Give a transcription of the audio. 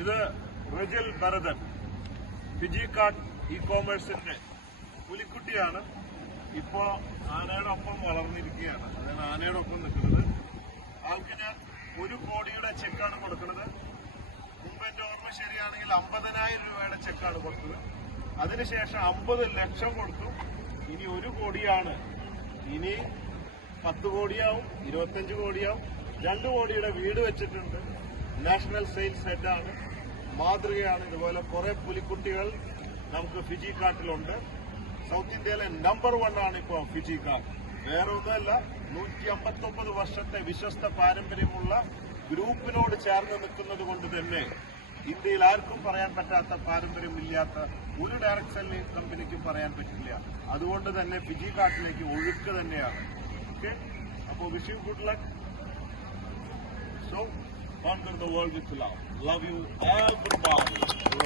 ഇത് റജൽ ഭരതൻ. ഫിജിക്കാട്ട് ഇ കോമേഴ്സിന്റെ പുലിക്കുട്ടിയാണ്. ഇപ്പോ ആനയുടെ ഒപ്പം വളർന്നിരിക്കുകയാണ്. അതായത് ആനയുടെ ഒപ്പം നിൽക്കുന്നത്. ആൾക്ക് ഞാൻ ഒരു കോടിയുടെ ചെക്കാണ് കൊടുക്കുന്നത്. മുമ്പ് എന്റെ ഓർമ്മ ശരിയാണെങ്കിൽ അമ്പതിനായിരം രൂപയുടെ ചെക്കാണ് കൊടുത്തത്. അതിനുശേഷം അമ്പത് ലക്ഷം കൊടുത്തു. ഇനി ഒരു കോടിയാണ്. ഇനി പത്ത് കോടിയാവും ഇരുപത്തഞ്ച് കോടിയാവും. രണ്ട് കോടിയുടെ വീട് വെച്ചിട്ടുണ്ട്. നാഷണൽ സെയിൽസ് ഹെഡാണ് മാതൃകയാണ് ഇതുപോലെ കുറെ പുലിക്കുട്ടികൾ നമുക്ക് ഫിജി കാട്ടിലുണ്ട്. സൗത്ത് ഇന്ത്യയിലെ നമ്പർ വൺ ആണ് ഇപ്പോൾ ഫിജി കാട്ട്. വേറെ ഒന്നുമല്ല നൂറ്റി അമ്പത്തൊമ്പത് വർഷത്തെ വിശ്വസ്ത പാരമ്പര്യമുള്ള ഗ്രൂപ്പിനോട് ചേർന്ന് നിൽക്കുന്നത് കൊണ്ട് തന്നെ ഇന്ത്യയിൽ ആർക്കും പറയാൻ പറ്റാത്ത പാരമ്പര്യമില്ലാത്ത ഒരു ഡയറക്ഷനിൽ കമ്പനിക്കും പറയാൻ പറ്റില്ല. അതുകൊണ്ട് തന്നെ ഫിജി കാട്ടിലേക്ക് ഒഴുക്ക് തന്നെയാണ്. ഓക്കെ അപ്പോൾ wish you good luck so conquer the world with love. Love you, everybody.